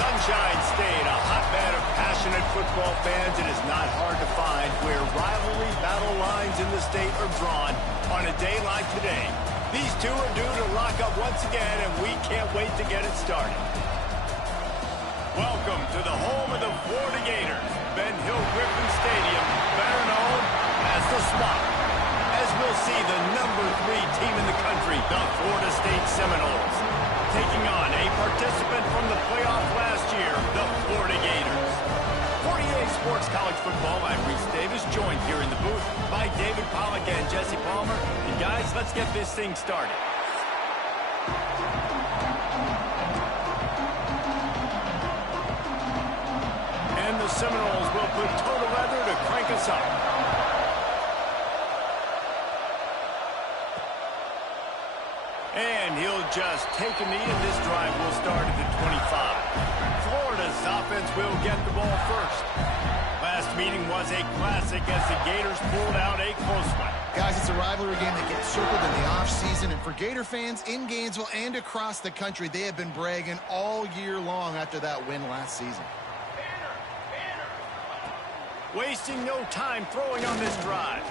Sunshine State, a hotbed of passionate football fans. It is not hard to find where rivalry battle lines in the state are drawn on a day like today. These two are due to lock up once again, and we can't wait to get it started. Welcome to the home of the Florida Gators, Ben Hill Griffin Stadium, better known as the Swamp. As we'll see the #3 team in the country, the Florida State Seminoles, taking on a participant from the playoff last year, the Florida Gators. For EA Sports College Football, I'm Reese Davis, joined here in the booth by David Pollack and Jesse Palmer. And guys, let's get this thing started. And the Seminoles will put total leather to crank us up. And he'll just take a knee, and this drive will start at the 25. Florida's offense will get the ball first. Last meeting was a classic as the Gators pulled out a close one. Guys, it's a rivalry game that gets circled in the offseason, and for Gator fans in Gainesville and across the country, they have been bragging all year long after that win last season. Wasting no time throwing on this drive.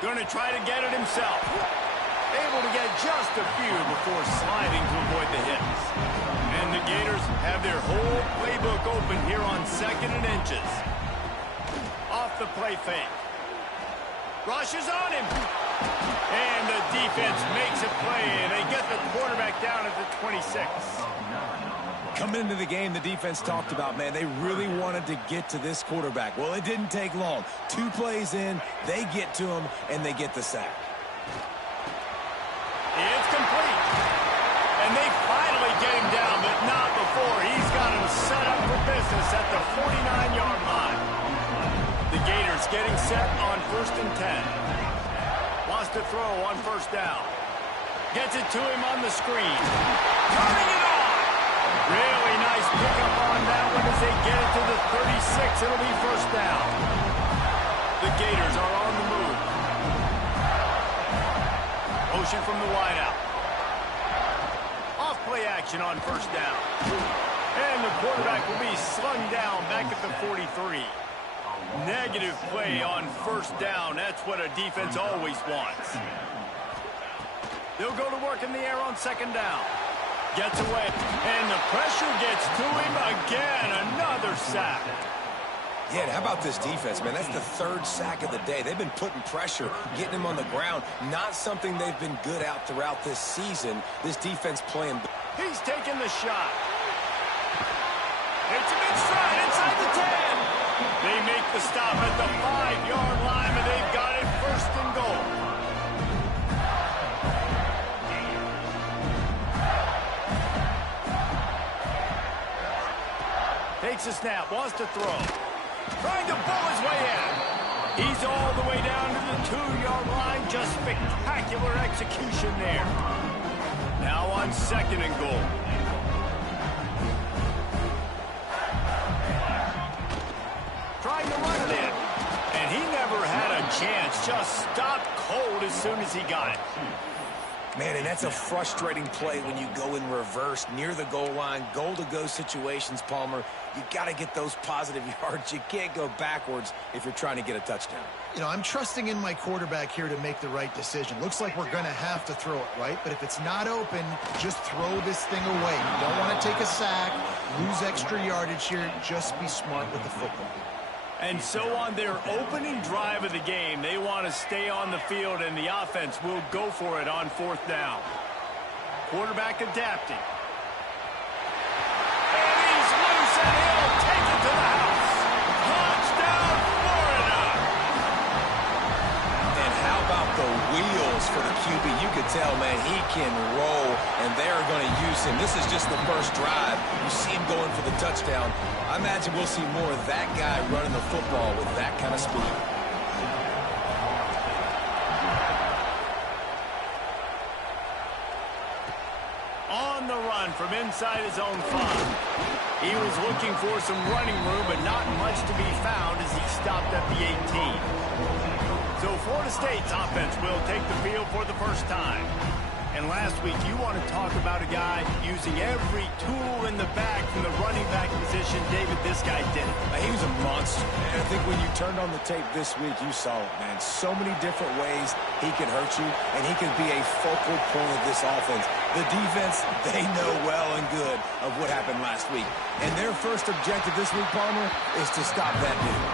Going to try to get it himself. Able to get just a few before sliding to avoid the hits. And the Gators have their whole playbook open here on 2nd and inches. Off the play fake. Rushes on him. And the defense makes a play, and they get the quarterback down at the 26. Coming into the game, the defense talked about, man, they really wanted to get to this quarterback. Well, it didn't take long. 2 plays in, they get to him, and they get the sack. It's complete. And they finally get him down, but not before. He's got him set up for business at the 49-yard line. The Gators getting set on 1st and 10. Wants to throw on 1st down. Gets it to him on the screen. Turning it on. Really nice pickup on that one as they get it to the 36. It'll be 1st down. The Gators are on the move. Motion from the wideout. Off play action on 1st down. And the quarterback will be slung down back at the 43. Negative play on 1st down. That's what a defense always wants. They'll go to work in the air on 2nd down. Gets away. And the pressure gets to him again. Another sack. Yeah, how about this defense, man? That's the 3rd sack of the day. They've been putting pressure, getting him on the ground. Not something they've been good at throughout this season. This defense playing. He's taking the shot. It's a good stride inside the 10. They make the stop at the 5-yard line, and they've got it 1st and goal. Takes a snap, wants to throw. Trying to pull his way in. He's all the way down to the 2-yard line. Just spectacular execution there. Now on 2nd and goal. Trying to run it in. And he never had a chance. Just stopped cold as soon as he got it. Man, and that's a frustrating play when you go in reverse near the goal line, goal-to-go situations, Palmer. You got to get those positive yards. You can't go backwards if you're trying to get a touchdown. You know, I'm trusting in my quarterback here to make the right decision. Looks like we're going to have to throw it, right? But if it's not open, just throw this thing away. You don't want to take a sack, lose extra yardage here. Just be smart with the football. And so on their opening drive of the game, they want to stay on the field, and the offense will go for it on 4th down. Quarterback adapting. And he's loose, and he'll take it to the house. Touchdown, Florida! And how about the wheels for the QB? You could tell, man, he can roll, and they're going to use him. This is just the 1st drive. You see him going for the touchdown. I imagine we'll see more of that guy running the football with that kind of speed. On the run from inside his own 5. He was looking for some running room, but not much to be found as he stopped at the 18. So Florida State's offense will take the field for the 1st time. And last week, you want to talk about a guy using every tool in the bag from the running back position. position, David, this guy did it. He was a monster. And I think when you turned on the tape this week, you saw it, man. So many different ways he can hurt you, and he can be a focal point of this offense. The defense, they know well and good of what happened last week. And their first objective this week, Palmer, is to stop that dude.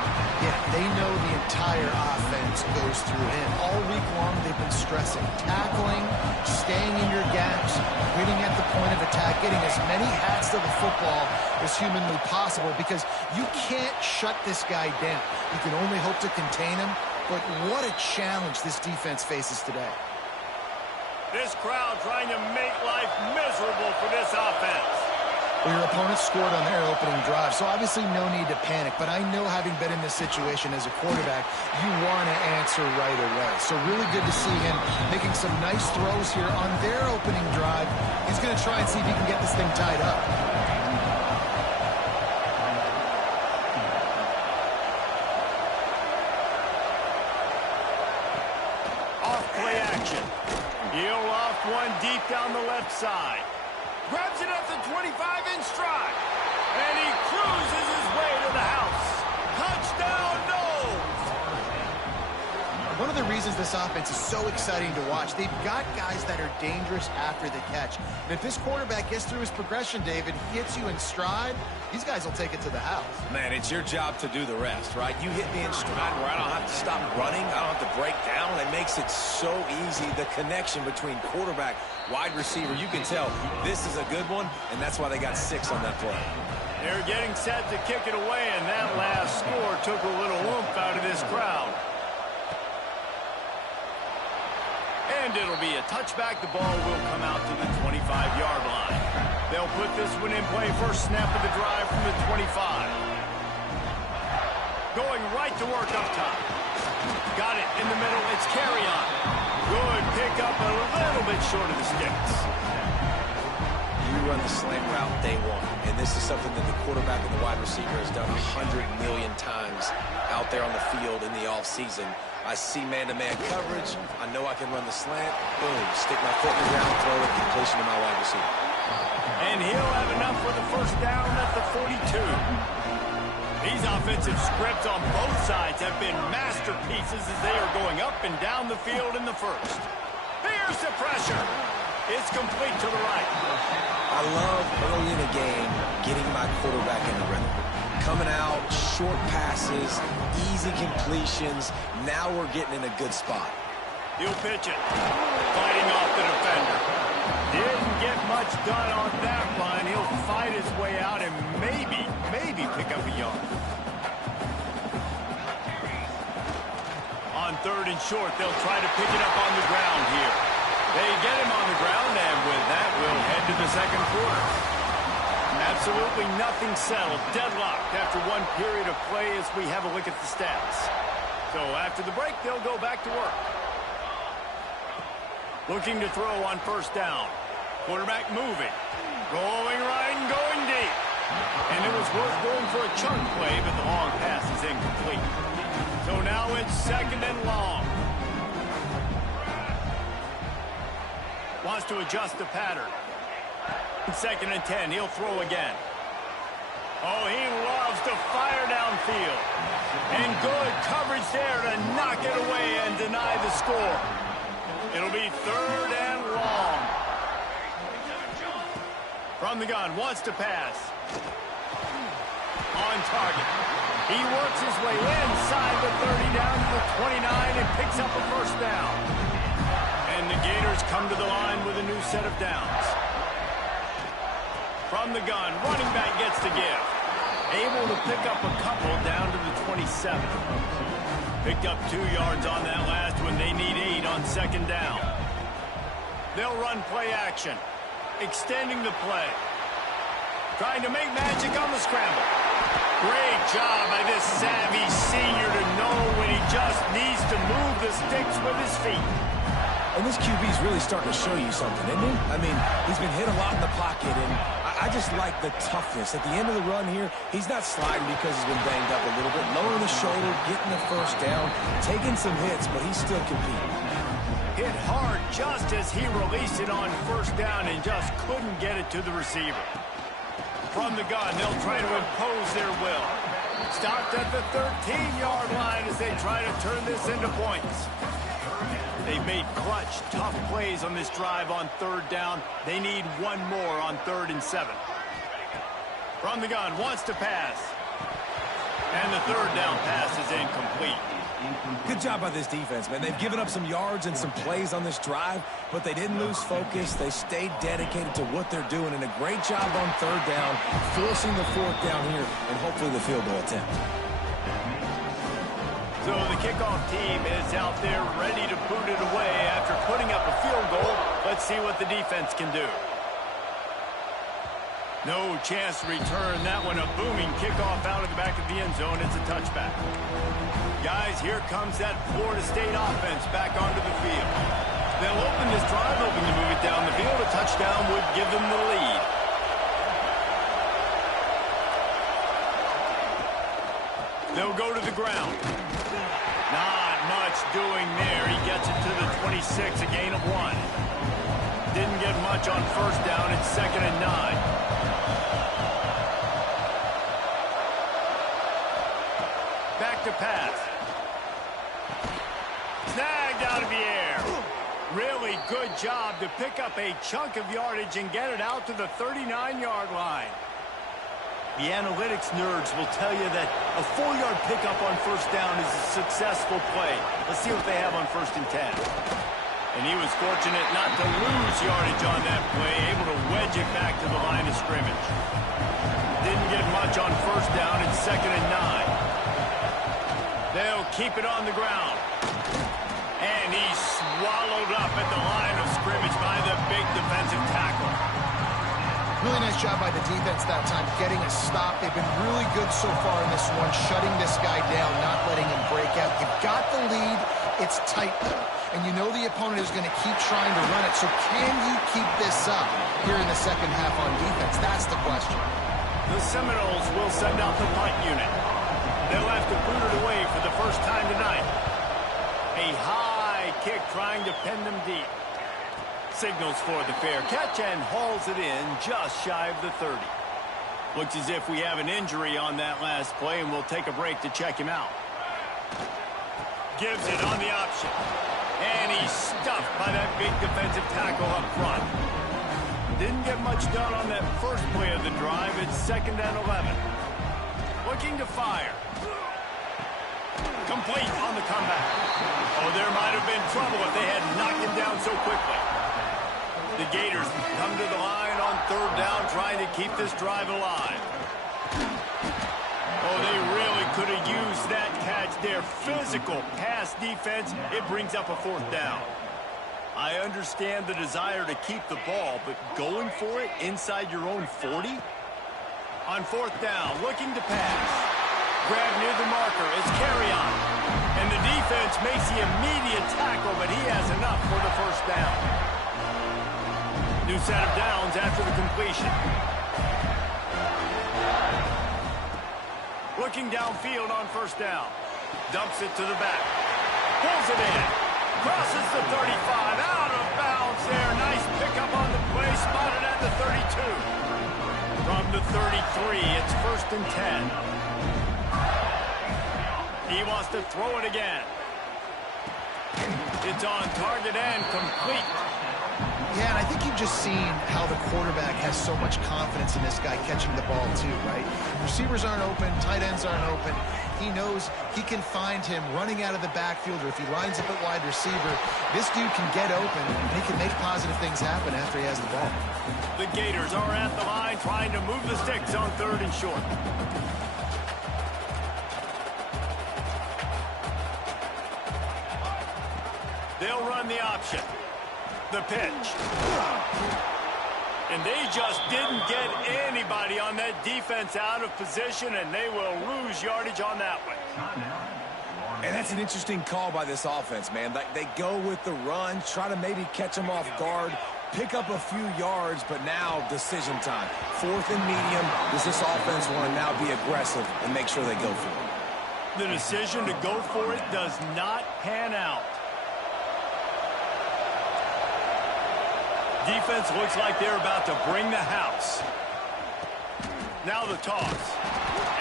Yeah, they know the entire offense goes through him. All week long, they've been stressing tackling, staying in your gaps, winning at the point of attack, getting as many hats to the football as humanly possible, because you can't shut this guy down. You can only hope to contain him, but what a challenge this defense faces today. This crowd trying to make life miserable for this offense. Well, your opponent scored on their opening drive, so obviously no need to panic. But I know, having been in this situation as a quarterback, you want to answer right away. So really good to see him making some nice throws here on their opening drive. He's going to try and see if he can get this thing tied up. Off play action. He'll loft one deep down the left side. Grabs it at the 25 in stride. And he cruises his way to the house. Touchdown, Knowles! One of the reasons this offense is so exciting to watch, they've got guys that are dangerous after the catch. And if this quarterback gets through his progression, David, hits you in stride, these guys will take it to the house. Man, it's your job to do the rest, right? You hit me in stride where I don't have to stop running. I don't have to break down. It makes it so easy. The connection between quarterback, wide receiver, you can tell this is a good one, and that's why they got 6 on that play. They're getting set to kick it away, and that last score took a little oomph out of this crowd. And it'll be a touchback. The ball will come out to the 25-yard line. They'll put this one in play. First snap of the drive from the 25. Going right to work up top. Got it in the middle. It's carry on. Good pick up, a little bit short of the sticks. You run the slant route day one, and this is something that the quarterback and the wide receiver has done 100 million times out there on the field in the offseason. I see man-to-man coverage. I know I can run the slant. Boom, stick my foot in the ground, throw it, completion to my wide receiver. And he'll have enough for the first down at the 42. These offensive scripts on both sides have been masterpieces as they are going up and down the field in the first. Here's the pressure. It's complete to the right. I love early in a game getting my quarterback in the rhythm. Coming out, short passes, easy completions. Now we're getting in a good spot. He'll pitch it. Fighting off the defender. Didn't get much done on that line. He'll fight his way out and maybe pick up a yard. On 3rd and short, they'll try to pick it up on the ground here. They get him on the ground, and with that, we'll head to the second quarter. Absolutely nothing settled. Deadlocked after one period of play as we have a look at the stats. So after the break, they'll go back to work. Looking to throw on first down. Quarterback moving. Rolling right and going deep. And it was worth going for a chunk play, but the long pass is incomplete. So now it's 2nd and long. Wants to adjust the pattern. 2nd and 10, he'll throw again. Oh, he loves to fire downfield. And good coverage there to knock it away and deny the score. It'll be 3rd and long. From the gun, wants to pass. On target. He works his way inside the 30 down to the 29 and picks up a first down. And the Gators come to the line with a new set of downs. From the gun, running back gets the give. Able to pick up a couple down to the 27. Picked up 2 yards on that last one. They need 8 on 2nd down. They'll run play action. Extending the play. Trying to make magic on the scramble. Great job by this savvy senior to know when he just needs to move the sticks with his feet. And this QB's really starting to show you something, isn't he? I mean, he's been hit a lot in the pocket, and I just like the toughness. At the end of the run here, he's not sliding because he's been banged up a little bit. Lowering the shoulder, getting the first down, taking some hits, but he's still competing. Hit hard just as he released it on first down and just couldn't get it to the receiver. From the gun, they'll try to impose their will. Stopped at the 13-yard line as they try to turn this into points. They've made clutch, tough plays on this drive on third down. They need one more on 3rd and 7. From the gun, wants to pass. And the third down pass is incomplete. Good job by this defense, man. They've given up some yards and some plays on this drive, but they didn't lose focus. They stayed dedicated to what they're doing, and a great job on third down, forcing the 4th down here, and hopefully the field goal attempt. So the kickoff team is out there ready to boot it away after putting up a field goal. Let's see what the defense can do. No chance to return that one. A booming kickoff out of the back of the end zone. It's a touchback. Guys, here comes that Florida State offense back onto the field. They'll open this drive, hoping to move it down the field. A touchdown would give them the lead. They'll go to the ground. Not much doing there. He gets it to the 26, a gain of 1. Didn't get much on first down. It's 2nd and 9. Back to pass. Snagged out of the air. Really good job to pick up a chunk of yardage and get it out to the 39-yard line. The analytics nerds will tell you that a 4-yard pickup on first down is a successful play. Let's see what they have on 1st and 10. And he was fortunate not to lose yardage on that play, able to wedge it back to the line of scrimmage. Didn't get much on first down. It's 2nd and 9. They'll keep it on the ground. And he's swallowed up at the line of scrimmage by the big defensive tackle. Really nice job by the defense that time, getting a stop. They've been really good so far in this one, shutting this guy down, not letting him break out. You've got the lead. It's tight, though. And you know the opponent is going to keep trying to run it. So can you keep this up here in the second half on defense? That's the question. The Seminoles will send out the punt unit. They'll have to boot it away for the first time tonight. A high kick trying to pin them deep. Signals for the fair catch and hauls it in just shy of the 30. Looks as if we have an injury on that last play, and we'll take a break to check him out. Gives it on the option. And he's stuffed by that big defensive tackle up front. Didn't get much done on that first play of the drive. It's 2nd and 11. Looking to fire. Complete on the comeback. Oh, there might have been trouble if they had knocked him down so quickly. The Gators come to the line on 3rd down, trying to keep this drive alive. Oh, they really could have used that catch there. Physical pass defense. It brings up a 4th down. I understand the desire to keep the ball, but going for it inside your own 40? On 4th down, looking to pass. Grab near the marker. It's carry on. And the defense makes the immediate tackle, but he has enough for the 1st down. New set of downs after the completion. Looking downfield on 1st down. Dumps it to the back. Pulls it in. Crosses the 35. Out of bounds there. Nice pickup on the play. Spotted at the 32. From the 33, it's 1st and 10. He wants to throw it again. It's on target and complete. Yeah, and I think you've just seen how the quarterback has so much confidence in this guy catching the ball too, right? Receivers aren't open, tight ends aren't open. He knows he can find him running out of the backfield, or if he lines up at wide receiver, this dude can get open, and he can make positive things happen after he has the ball. The Gators are at the line trying to move the sticks on 3rd and short. They'll run the option. The pitch. And they just didn't get anybody on that defense out of position, and they will lose yardage on that one. And that's an interesting call by this offense, man. They go with the run, try to maybe catch them off guard, pick up a few yards, but now decision time. 4th and medium. Does this offense want to now be aggressive and make sure they go for it? The decision to go for it does not pan out. Defense looks like they're about to bring the house. Now the toss.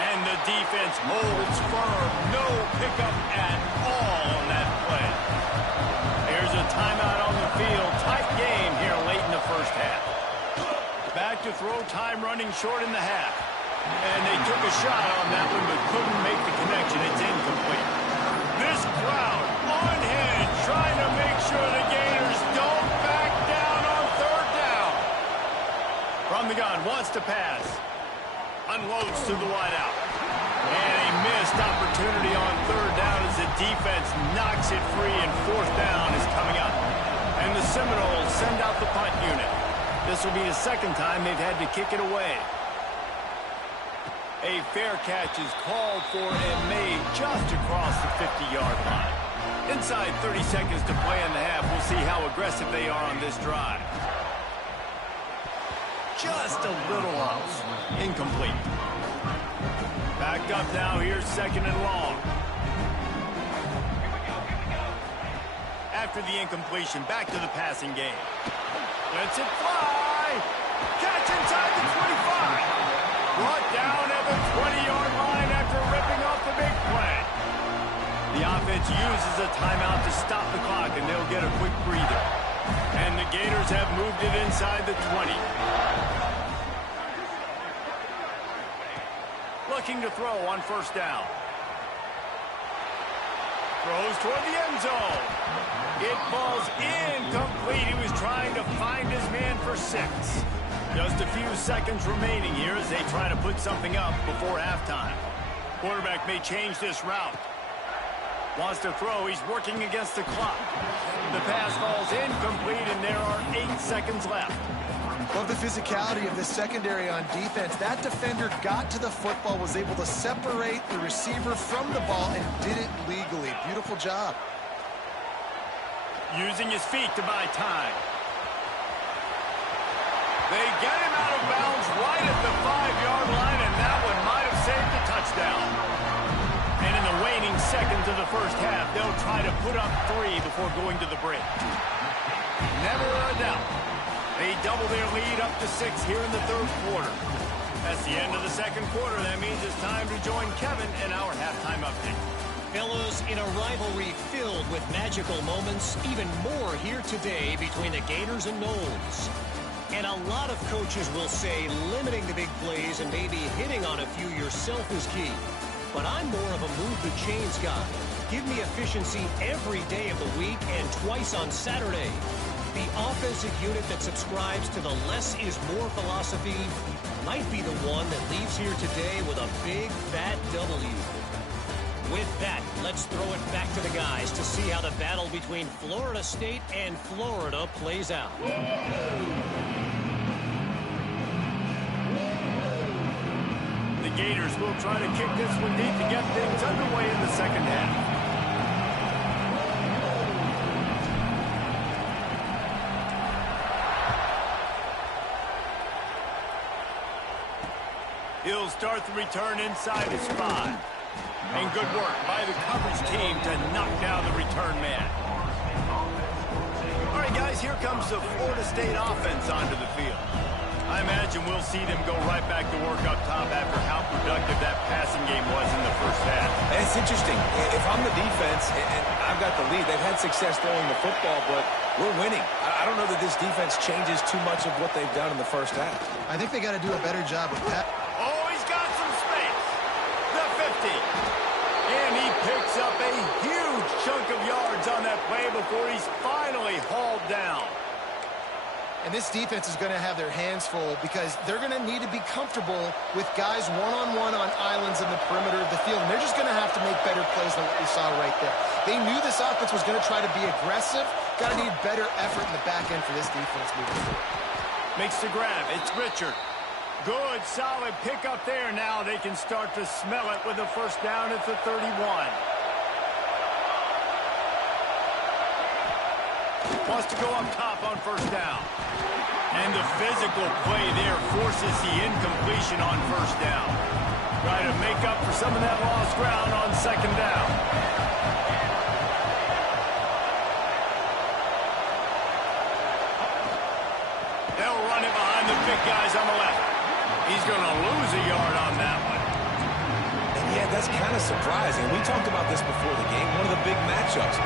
And the defense holds firm. No pickup at all on that play. Here's a timeout on the field. Tight game here late in the first half. Back to throw, time running short in the half. And they took a shot on that one but couldn't make the connection. It's incomplete. This crowd on edge trying to make sure the Gators don't back down on third down. From the gun, wants to pass. Unloads to the wideout. And a missed opportunity on third down as the defense knocks it free and fourth down is coming up. And the Seminoles send out the punt unit. This will be the second time they've had to kick it away. A fair catch is called for and made just across the 50-yard line. Inside 30 seconds to play in the half. We'll see how aggressive they are on this drive. Just a little off. Incomplete. Backed up now. Here's second and long. After the incompletion, back to the passing game. Lets it fly. Catch inside the 25. Brought down at the 20-yard line after ripping off the big play. The offense uses a timeout to stop the clock, and they'll get a quick breather. And the Gators have moved it inside the 20. Looking to throw on first down. Throws toward the end zone. It falls incomplete. He was trying to find his man for 6. Just a few seconds remaining here as they try to put something up before halftime. Quarterback may change this route. Wants to throw. He's working against the clock. The pass falls incomplete, and there are 8 seconds left. Love the physicality of the secondary on defense. That defender got to the football, was able to separate the receiver from the ball, and did it legally. Beautiful job. Using his feet to buy time. They get him out of bounds right at the 5-yard line, and that one might have saved a touchdown. And in the waning seconds of the first half, they'll try to put up 3 before going to the break. Never a doubt. They double their lead up to 6 here in the third quarter. That's the end of the second quarter. That means it's time to join Kevin in our halftime update. Fellows, in a rivalry filled with magical moments, even more here today between the Gators and Noles. And a lot of coaches will say limiting the big plays and maybe hitting on a few yourself is key. But I'm more of a move the chains guy. Give me efficiency every day of the week and twice on Saturday. The offensive unit that subscribes to the less is more philosophy might be the one that leaves here today with a big, fat W. With that, let's throw it back to the guys to see how the battle between Florida State and Florida plays out. The Gators will try to kick this one deep to get things underway in the second half. He'll start the return inside his 5. And good work by the coverage team to knock down the return man. All right, guys, here comes the Florida State offense onto the field. I imagine we'll see them go right back to work up top after how productive that passing game was in the first half. And it's interesting. If I'm the defense and I've got the lead, they've had success throwing the football, but we're winning. I don't know that this defense changes too much of what they've done in the first half. I think they got to do a better job with that. Oh, he's got some space. The 50. And he picks up a huge chunk of yards on that play before he's finally hauled down. And this defense is going to have their hands full because they're going to need to be comfortable with guys one-on-one on islands in the perimeter of the field. And they're just going to have to make better plays than what we saw right there. They knew this offense was going to try to be aggressive. Got to need better effort in the back end for this defense moving forward. Makes the grab. It's Richard. Good, solid pickup there. Now they can start to smell it with a first down at the 31. Wants to go up top on first down. And the physical play there forces the incompletion on first down. Try to make up for some of that lost ground on second down. They'll run it behind the big guys on the left. He's going to lose a yard on that one. And yeah, that's kind of surprising. We talked about this before the game. One of the big matchups.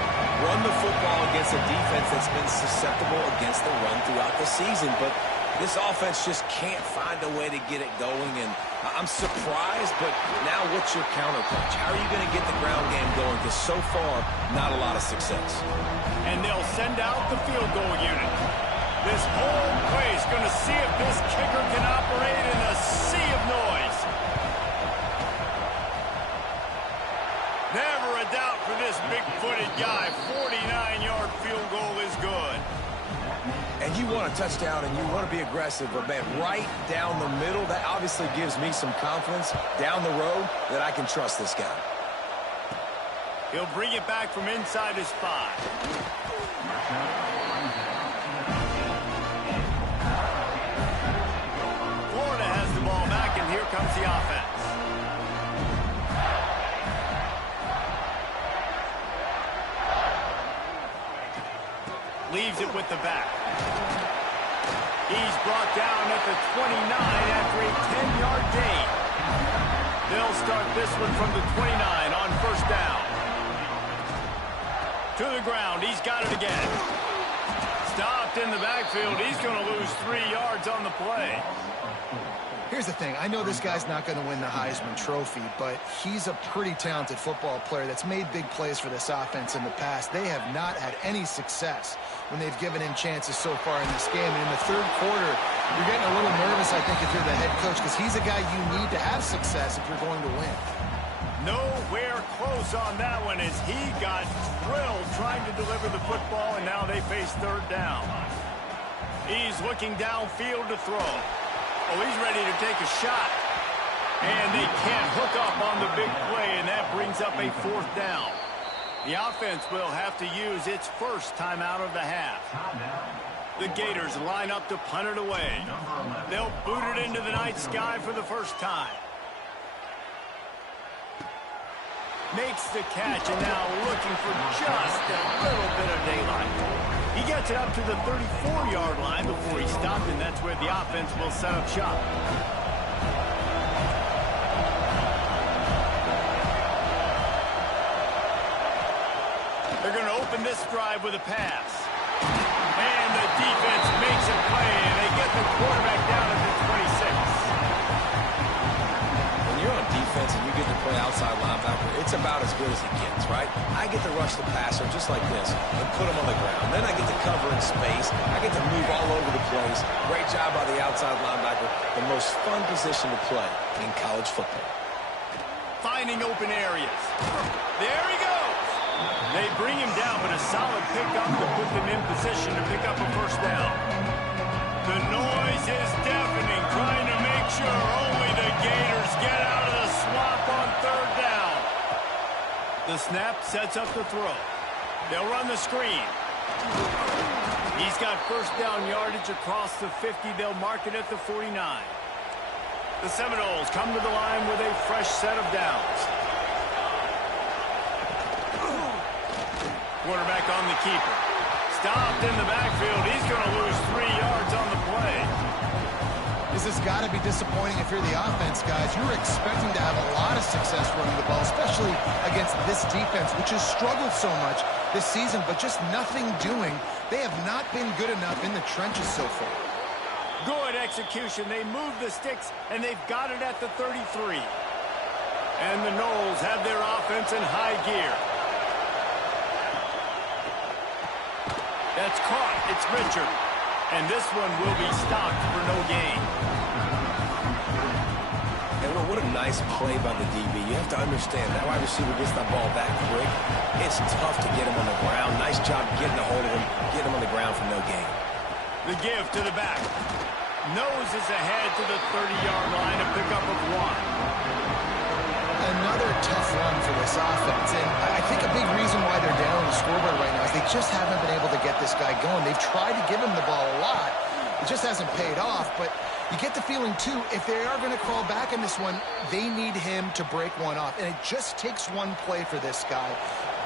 Run the football against a defense that's been susceptible against the run throughout the season. But this offense just can't find a way to get it going. And I'm surprised, but now what's your counterpunch? How are you going to get the ground game going? Because so far, not a lot of success. And they'll send out the field goal unit. This whole place going to see if this kicker can operate in a sea of noise. Never a doubt for this big-footed guy. 49-yard field goal is good. And you want a touchdown and you want to be aggressive, but man, right down the middle, that obviously gives me some confidence down the road that I can trust this guy. He'll bring it back from inside his 5. Florida has the ball back, and here comes the offense. Leaves it with the back. He's brought down at the 29 after a 10-yard gain. They'll start this one from the 29 on first down. To the ground. He's got it again. Stopped in the backfield. He's going to lose 3 yards on the play. Here's the thing. I know this guy's not going to win the Heisman Trophy, but he's a pretty talented football player that's made big plays for this offense in the past. They have not had any success when they've given him chances so far in this game. And in the third quarter, you're getting a little nervous, I think, if you're the head coach, because he's a guy you need to have success if you're going to win. Nowhere close on that one as he got drilled trying to deliver the football, and now they face third down. He's looking downfield to throw. Oh, he's ready to take a shot. And they can't hook up on the big play, and that brings up a fourth down. The offense will have to use its first timeout of the half. The Gators line up to punt it away. They'll boot it into the night sky for the first time. Makes the catch, and now looking for just a little bit of daylight. He gets it up to the 34-yard line before he stopped, and that's where the offense will set up shop. They're going to open this drive with a pass. And the defense makes a play, and they get the quarterback down at the 26. When you're on defense and you get to play outside linebacker, it's about as good as it gets, right? I get to rush the passer just like this and put him on the ground. Then I get to cover in space. I get to move all over the place. Great job by the outside linebacker. The most fun position to play in college football. Finding open areas. There he goes. They bring him down, but a solid pickup to put them in position to pick up a first down. The noise is deafening, trying to make sure only the Gators get out of the swamp on third down. The snap sets up the throw. They'll run the screen. He's got first down yardage across the 50. They'll mark it at the 49. The Seminoles come to the line with a fresh set of downs. Quarterback on the keeper. Stopped in the backfield. He's going to lose 3 yards on the play. This has got to be disappointing if you're the offense, guys. You're expecting to have a lot of success running the ball, especially against this defense, which has struggled so much this season, but just nothing doing. They have not been good enough in the trenches so far. Good execution. They move the sticks, and they've got it at the 33. And the Noles have their offense in high gear. That's caught. It's Richard. And this one will be stopped for no gain. And what a nice play by the DB. You have to understand, that wide receiver gets that ball back quick. It's tough to get him on the ground. Nice job getting a hold of him, getting him on the ground for no gain. The give to the back. Noses ahead to the 30-yard line, a pickup of 1. Another tough run for this offense, and I think a big reason why they're down on the scoreboard right now is they just haven't been able to get this guy going. They've tried to give him the ball a lot. It just hasn't paid off, but you get the feeling, too, if they are going to crawl back in this one, they need him to break one off, and it just takes one play for this guy.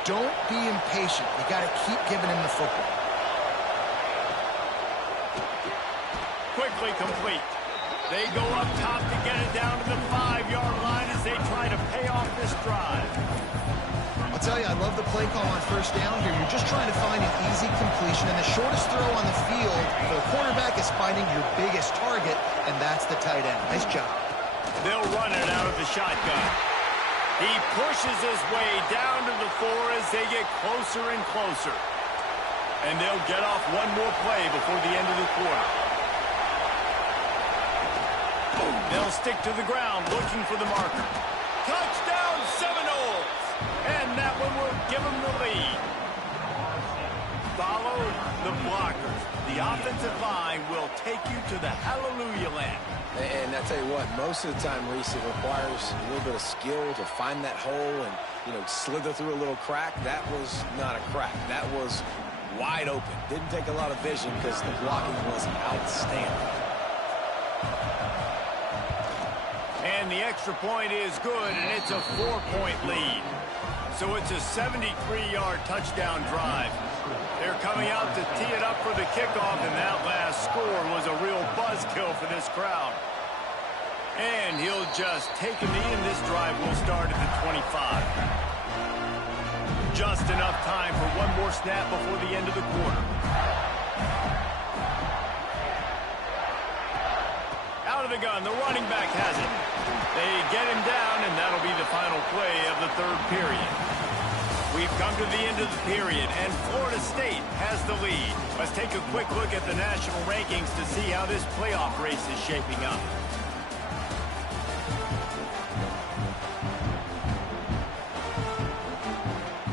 Don't be impatient. You got to keep giving him the football. Quickly complete. They go up top to get it down to the 5-yard line as they try to pay off this drive. I'll tell you, I love the play call on first down here. You're just trying to find an easy completion, and the shortest throw on the field for the quarterback is finding your biggest target, and that's the tight end. Nice job. They'll run it out of the shotgun. He pushes his way down to the 4 as they get closer and closer. And they'll get off one more play before the end of the quarter. They'll stick to the ground looking for the marker. Touchdown Seminoles! And that one will give them the lead. Follow the blockers. The offensive line will take you to the hallelujah land. And I tell you what, most of the time, Reese, it requires a little bit of skill to find that hole and, slither through a little crack. That was not a crack. That was wide open. Didn't take a lot of vision because the blocking was outstanding. And the extra point is good, and it's a 4-point lead. So it's a 73-yard touchdown drive. They're coming out to tee it up for the kickoff, and that last score was a real buzzkill for this crowd. And he'll just take a knee, and this drive will start at the 25. Just enough time for one more snap before the end of the quarter. Out of the gun, the running back has it. They get him down, and that'll be the final play of the third period. We've come to the end of the period, and Florida State has the lead. Let's take a quick look at the national rankings to see how this playoff race is shaping up.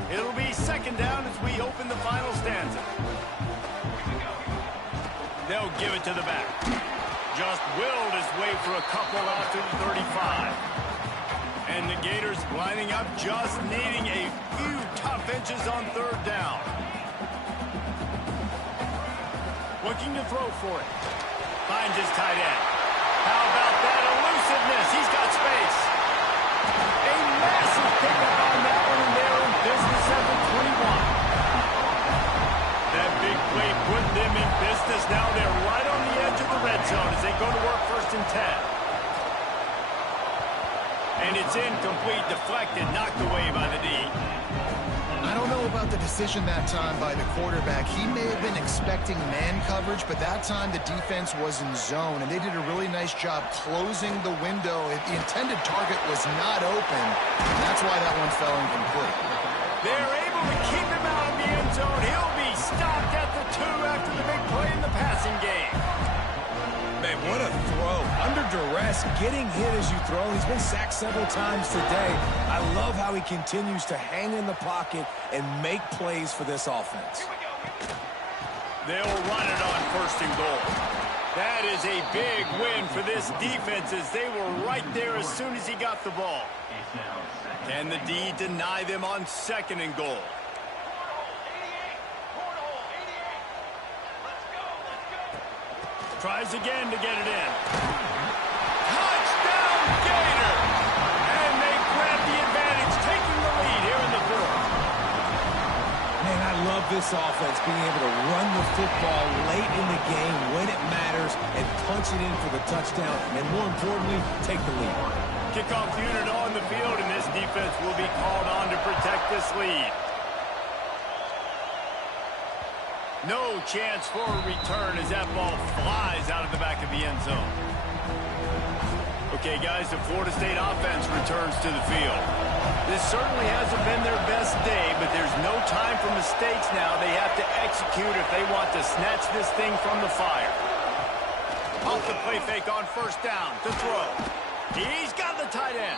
It'll be second down as we open the final stanza. They'll give it to the back. Just willed his way for a couple out to the 35. And the Gators lining up, just needing a few tough inches on third down. Looking to throw for it. Finds his tight end. How about that elusiveness? He's got space. A massive pickup on that one, and they're in business at the 21. That big play put them in business. Now they're right on the edge of the red zone as they go to work 1st and 10. And it's incomplete, deflected, knocked away by the D. I don't know about the decision that time by the quarterback. He may have been expecting man coverage, but that time the defense was in zone, and they did a really nice job closing the window. The intended target was not open, and that's why that one fell incomplete. They're able to keep him out of the end zone. He'll be stopped at the 2 after the big play in the passing game. Man, what a throw. Under duress, getting hit as you throw. He's been sacked several times today. I love how he continues to hang in the pocket and make plays for this offense. They'll run it on 1st and goal. That is a big win for this defense as they were right there as soon as he got the ball. Can the D deny them on 2nd and goal? Tries again to get it in. Touchdown, Gator! And they grab the advantage, taking the lead here in the 4th. Man, I love this offense, being able to run the football late in the game when it matters and punch it in for the touchdown, and more importantly, take the lead. Kickoff unit on the field, and this defense will be called on to protect this lead. No chance for a return as that ball flies out of the back of the end zone. Okay, guys, the Florida State offense returns to the field. This certainly hasn't been their best day, but there's no time for mistakes now. They have to execute if they want to snatch this thing from the fire. Off the play fake on 1st down to throw. He's got the tight end.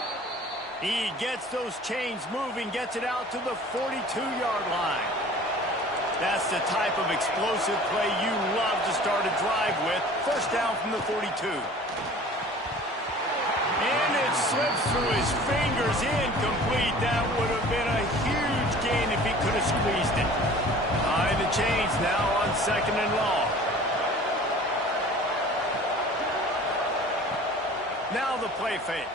He gets those chains moving, gets it out to the 42-yard line. That's the type of explosive play you love to start a drive with. 1st down from the 42. And it slips through his fingers, incomplete. That would have been a huge gain if he could have squeezed it. Behind the chains now on 2nd and long. Now the play fake.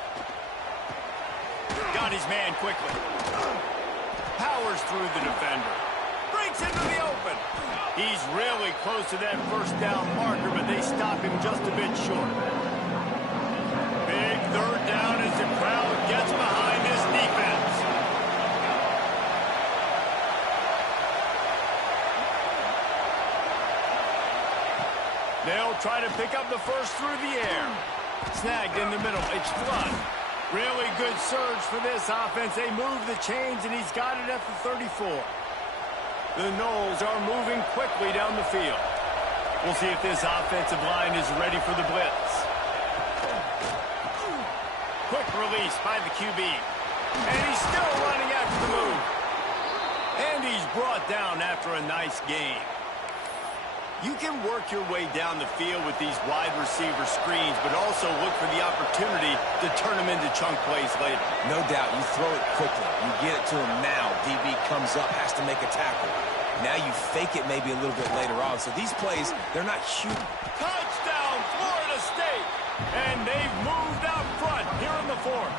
Got his man quickly. Powers through the defender. Breaks into the open. He's really close to that 1st down marker, but they stop him just a bit short. try to pick up the first through the air. Snagged in the middle. It's Flood. Really good surge for this offense. They move the chains, and he's got it at the 34. The Noles are moving quickly down the field. We'll see if this offensive line is ready for the blitz. Quick release by the QB. And he's still running after the move. And he's brought down after a nice gain. You can work your way down the field with these wide receiver screens, but also look for the opportunity to turn them into chunk plays later. No doubt, you throw it quickly. You get it to him now. DB comes up, has to make a tackle. Now you fake it maybe a little bit later on. So these plays, they're not huge. Touchdown, Florida State! And they've moved out front here in the fourth.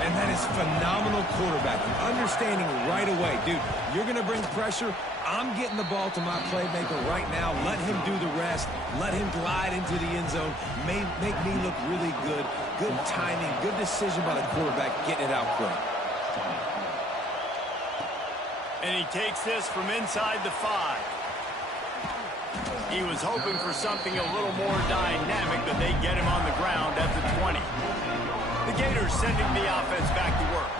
And that is phenomenal quarterbacking. Understanding right away. Dude, you're going to bring pressure. I'm getting the ball to my playmaker right now. Let him do the rest. Let him glide into the end zone. Make me look really good. Good timing. Good decision by the quarterback getting it out quick. And he takes this from inside the 5. He was hoping for something a little more dynamic, but they get him on the ground at the 20. The Gators sending the offense back to work.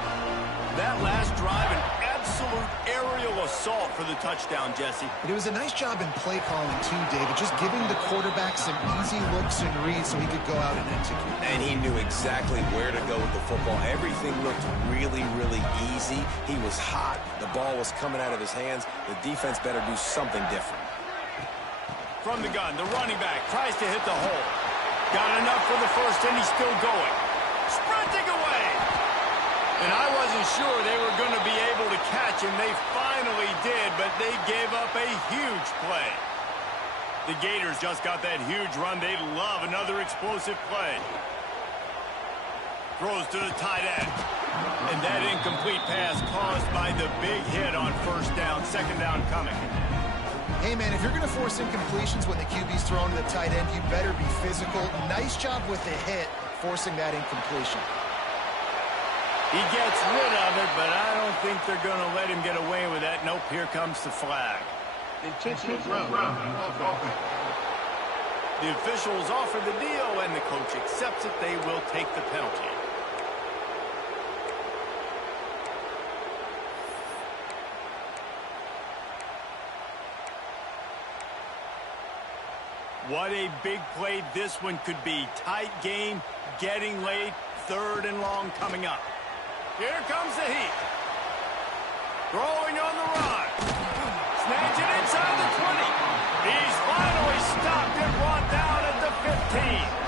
That last drive, an absolute aerial assault for the touchdown, Jesse. It was a nice job in play calling, too, David, just giving the quarterback some easy looks and reads so he could go out and execute. And he knew exactly where to go with the football. Everything looked really, really easy. He was hot. The ball was coming out of his hands. The defense better do something different. From the gun, the running back tries to hit the hole. Got enough for the first, and he's still going. Sprinting away. And I wasn't sure they were going to be able to catch him. They finally did, but they gave up a huge play. The Gators just got that huge run. They love another explosive play. Throws to the tight end. And that incomplete pass caused by the big hit on first down, second down coming. Hey, man, if you're going to force incompletions when the QB's thrown to the tight end, you better be physical. Nice job with the hit, forcing that incompletion. He gets rid of it, but I don't think they're going to let him get away with that. Nope, here comes the flag. Intentional ground. The officials offer the deal, and the coach accepts it. They will take the penalty. What a big play this one could be. Tight game, getting late, third and long coming up. Here comes the heat. Throwing on the run. Snags it inside the 20. He's finally stopped and brought down at the 15.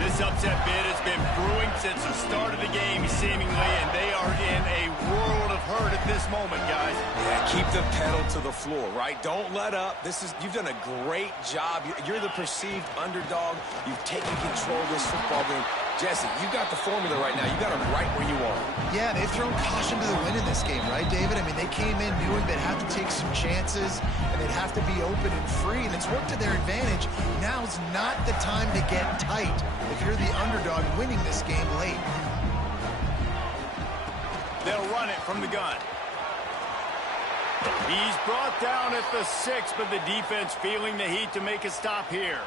This upset bid has been brewing since the start of the game, seemingly, and they are in a world of hurt at this moment, guys. Yeah, keep the pedal to the floor, right? Don't let up. You've done a great job. You're the perceived underdog. You've taken control of this football game. Jesse, you got the formula right now. You got them right where you want them. Yeah, they've thrown caution to the wind in this game, right, David? I mean, they came in knowing they'd have to take some chances, and they'd have to be open and free, and it's worked to their advantage. Now's not the time to get tight if you're the underdog winning this game late. They'll run it from the gun. He's brought down at the 6, but the defense feeling the heat to make a stop here.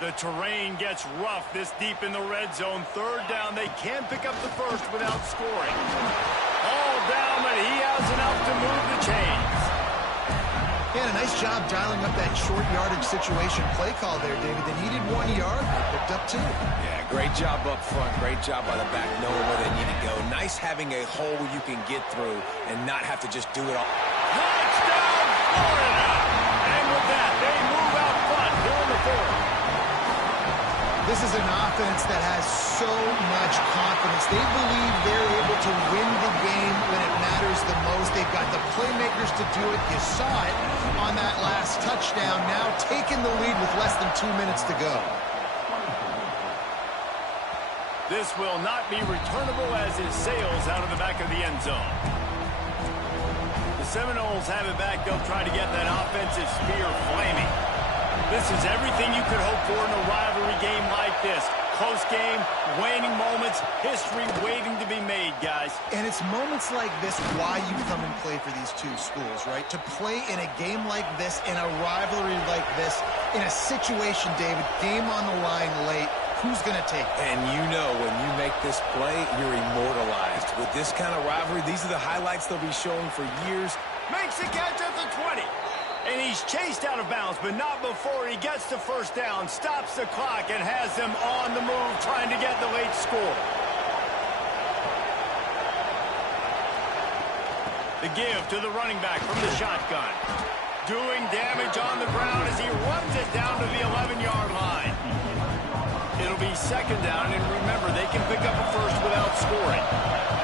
The terrain gets rough this deep in the red zone. Third down, they can pick up the first without scoring. All down, but he has enough to move the chains. Yeah, a nice job dialing up that short yardage situation play call there, David. They needed 1 yard, they picked up 2. Yeah, great job up front. Great job by the back, knowing where they need to go. Nice having a hole where you can get through and not have to just do it all. Touchdown, Florida! And with that, they move out front here in the fourth. This is an offense that has so much confidence. They believe they're able to win the game when it matters the most. They've got the playmakers to do it. You saw it on that last touchdown. Now taking the lead with less than 2 minutes to go. This will not be returnable as it sails out of the back of the end zone. The Seminoles have it back. They'll try to get that offensive spear flaming. This is everything you could hope for in a rivalry game like this. close game, waning moments, history waiting to be made, guys. And it's moments like this why you come and play for these two schools, right? To play in a game like this, in a rivalry like this, in a situation, David, game on the line late, who's going to take it? And you know when you make this play, you're immortalized. With this kind of rivalry, these are the highlights they'll be showing for years. Makes the catch at the 20. And he's chased out of bounds, but not before he gets the first down, stops the clock, and has them on the move trying to get the late score. The give to the running back from the shotgun. Doing damage on the ground as he runs it down to the 11-yard line. It'll be second down, and remember, they can pick up a first without scoring.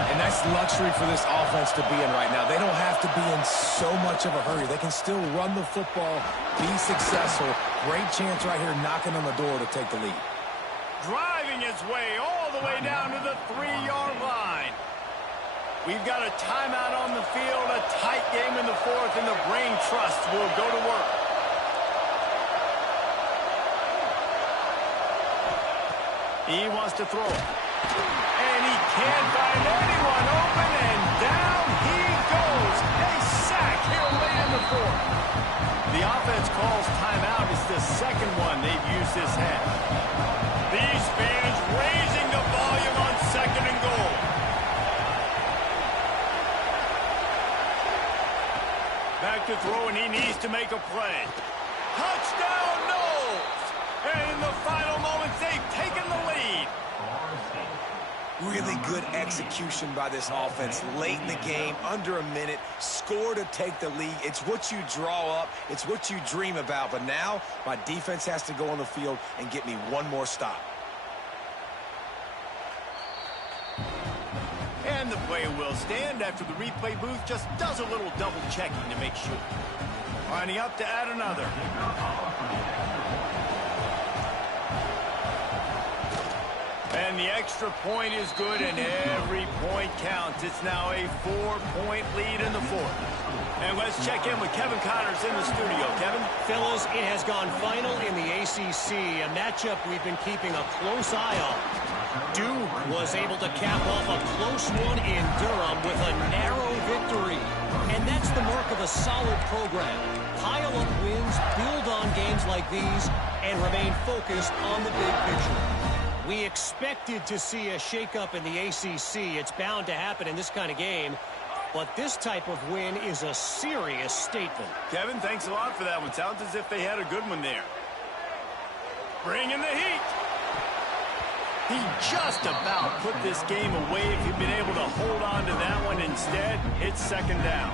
And that's luxury for this offense to be in right now. They don't have to be in so much of a hurry. They can still run the football, be successful. Great chance right here knocking on the door to take the lead. Driving his way all the way down to the 3-yard line. We've got a timeout on the field, a tight game in the fourth, and the brain trust will go to work. He wants to throw it. And he can't find anyone open, and down he goes. A sack here late in the fourth. The offense calls timeout. It's the second one they've used this half. These fans raising the volume on second and goal. Back to throw, and he needs to make a play. Touchdown, Knowles! And in the final moments, they've taken the lead. Really good execution by this offense late in the game, under a minute, score to take the lead. It's what you draw up. It's what you dream about. But now my defense has to go on the field and get me one more stop. And the play will stand after the replay booth just does a little double checking to make sure. Lining up to add another. And the extra point is good, and every point counts. It's now a 4-point lead in the fourth. And let's check in with Kevin Connors in the studio. Kevin? Fellas, it has gone final in the ACC, a matchup we've been keeping a close eye on. Duke was able to cap off a close one in Durham with a narrow victory. And that's the mark of a solid program. Pile up wins, build on games like these, and remain focused on the big picture. We expected to see a shakeup in the ACC. It's bound to happen in this kind of game. But this type of win is a serious statement. Kevin, thanks a lot for that one. Sounds as if they had a good one there. Bringing the heat. He just about put this game away if he'd been able to hold on to that one. Instead, it's second down.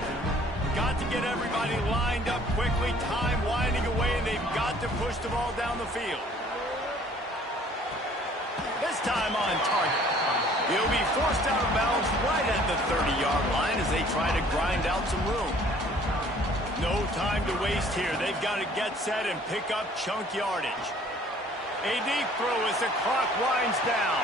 Got to get everybody lined up quickly. Time winding away, and they've got to push the ball down the field. This time on target. He'll be forced out of bounds right at the 30-yard line as they try to grind out some room. No time to waste here. They've got to get set and pick up chunk yardage. A deep throw as the clock winds down.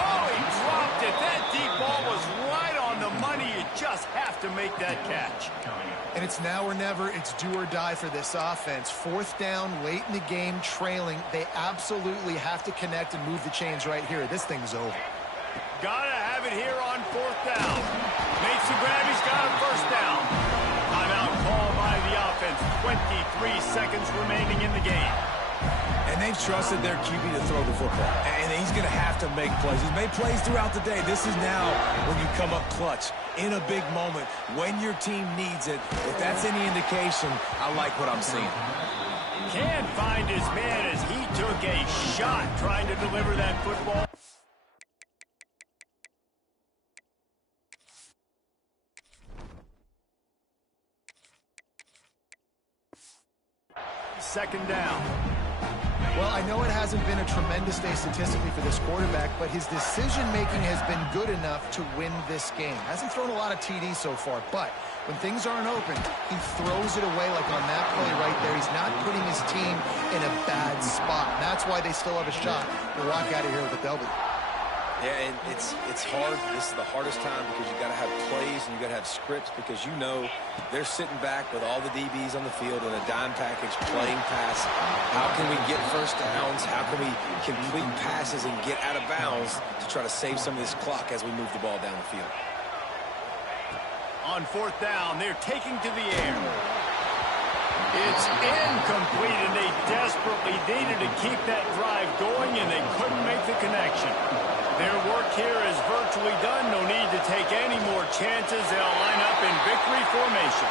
Oh, he dropped it. That deep ball was right on the money. You just have to make that catch. And it's now or never. It's do or die for this offense. Fourth down, late in the game, trailing. They absolutely have to connect and move the chains right here. This thing's over. Gotta have it here on fourth down. Makes the grab. He's got a first down. Timeout call by the offense. 23 seconds remaining in the game. And they've trusted their QB to throw the football. And he's going to have to make plays. He's made plays throughout the day. This is now when you come up clutch in a big moment when your team needs it. If that's any indication, I like what I'm seeing. Can't find his man as he took a shot trying to deliver that football. Second down. Well, I know it hasn't been a tremendous day statistically for this quarterback, but his decision-making has been good enough to win this game. Hasn't thrown a lot of TDs so far, but when things aren't open, he throws it away like on that play right there. He's not putting his team in a bad spot. And that's why they still have a shot to walk out of here with a W. Yeah, and it's hard. This is the hardest time because you got to have plays and you got to have scripts because you know they're sitting back with all the DBs on the field in a dime package playing pass. How can we get first downs? How can we complete passes and get out of bounds to try to save some of this clock as we move the ball down the field? On fourth down, they're taking to the air. It's incomplete, and they desperately needed to keep that drive going, and they couldn't make the connection. Their work here is virtually done. No need to take any more chances. They'll line up in victory formation.